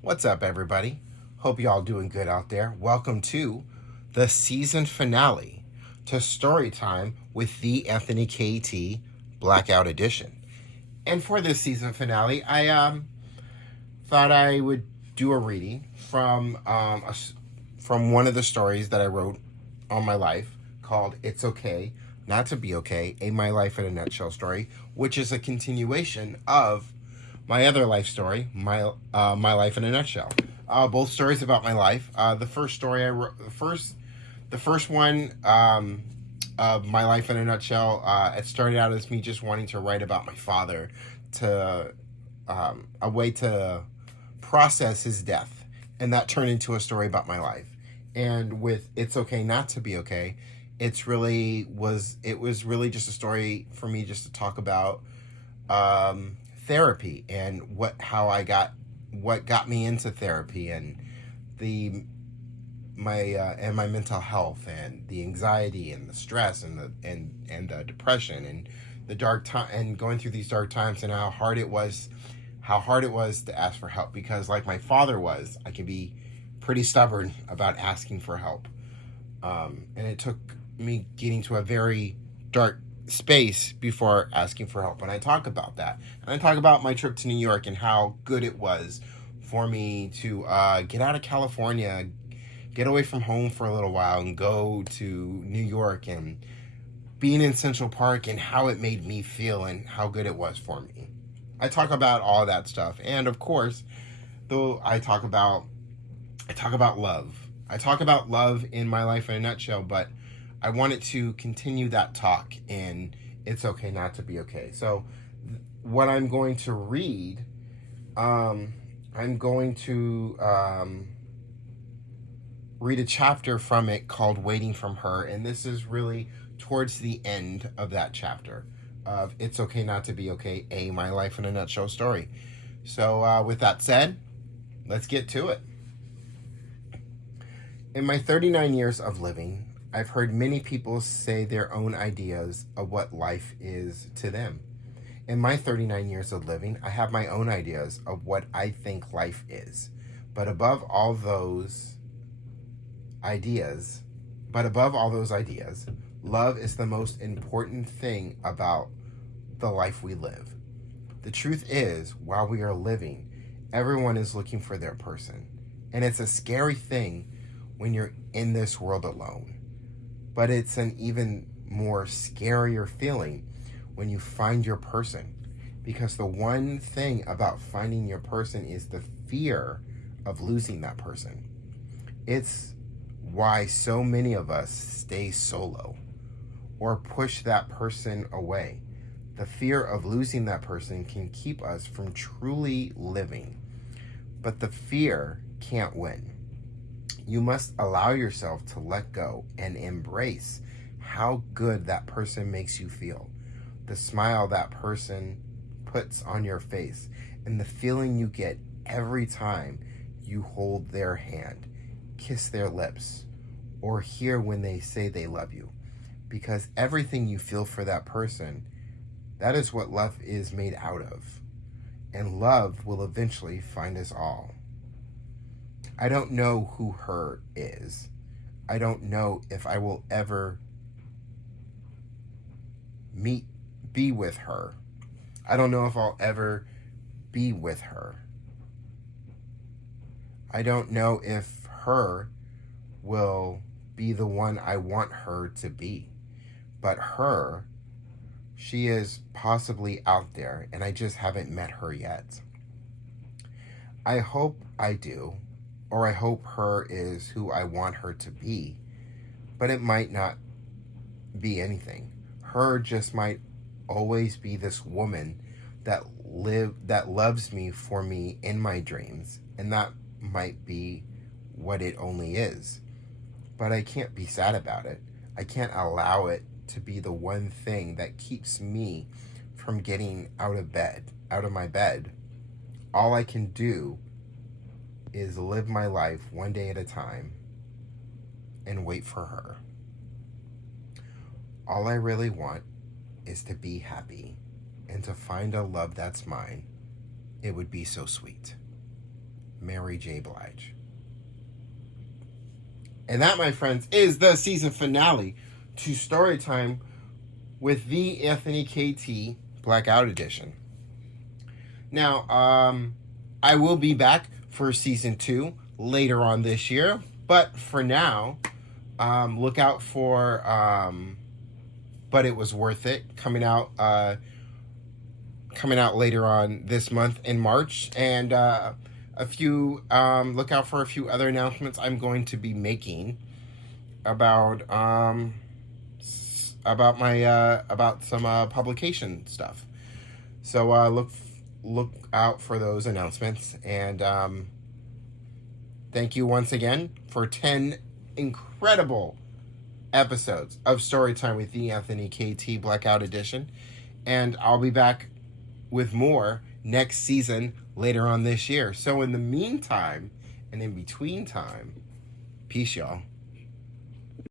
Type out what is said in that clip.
What's up, everybody? Hope you all doing good out there. Welcome to the season finale to Story Time with the Anthony KT Blackout Edition. And for this season finale, I thought I would do a reading from one of the stories that I wrote on my life called "It's Okay Not to Be Okay: A My Life in a Nutshell" story, which is a continuation of my other life story, my life in a nutshell. Both stories about my life. The first story I wrote, the first one of my life in a nutshell. It started out as me just wanting to write about my father, to a way to process his death, and that turned into a story about my life. And with "It's Okay Not to Be Okay," it was really just a story for me just to talk about therapy and what got me into therapy, and the my mental health and the anxiety and the stress and the depression and the dark time, and going through these dark times, and how hard it was to ask for help, because like my father was, I can be pretty stubborn about asking for help. And it took me getting to a very dark space before asking for help. And I talk about that. And I talk about my trip to New York and how good it was for me to get out of California, get away from home for a little while, and go to New York, and being in Central Park, and how it made me feel and how good it was for me. I talk about all that stuff. And of course, though, I talk about love. I talk about love in my life in a nutshell, but I wanted to continue that talk in "It's Okay Not to Be Okay." So what I'm going to read, I'm going to read a chapter from it called "Waiting from Her," and this is really towards the end of that chapter of "It's Okay Not to Be Okay: A My Life in a Nutshell" story. So with that said, let's get to it. In my 39 years of living, I've heard many people say their own ideas of what life is to them. In my 39 years of living, I have my own ideas of what I think life is. But above all those ideas, love is the most important thing about the life we live. The truth is, while we are living, everyone is looking for their person. And it's a scary thing when you're in this world alone. But it's an even more scarier feeling when you find your person. Because the one thing about finding your person is the fear of losing that person. It's why so many of us stay solo or push that person away. The fear of losing that person can keep us from truly living. But the fear can't win. You must allow yourself to let go and embrace how good that person makes you feel, the smile that person puts on your face, and the feeling you get every time you hold their hand, kiss their lips, or hear when they say they love you. Because everything you feel for that person, that is what love is made out of. And love will eventually find us all. I don't know who her is. I don't know if I will ever be with her. I don't know if I'll ever be with her. I don't know if her will be the one I want her to be. But she is possibly out there, and I just haven't met her yet. I hope I do. Or I hope her is who I want her to be, but it might not be anything. Her just might always be this woman that loves me for me in my dreams, and that might be what it only is. But I can't be sad about it. I can't allow it to be the one thing that keeps me from getting out of my bed. All I can do is live my life one day at a time and wait for her. All I really want is to be happy and to find a love that's mine. It would be so sweet. Mary J. Blige. And that, my friends, is the season finale to Storytime with the Anthony KT Blackout Edition. Now, I will be back for season 2 later on this year, but for now, look out for But It Was Worth It coming out later on this month in March, and look out for a few other announcements I'm going to be making about some publication stuff. So look out for those announcements, and thank you once again for 10 incredible episodes of Storytime with the Anthony KT Blackout Edition, and I'll be back with more next season later on this year. So in the meantime and in between time, peace, y'all.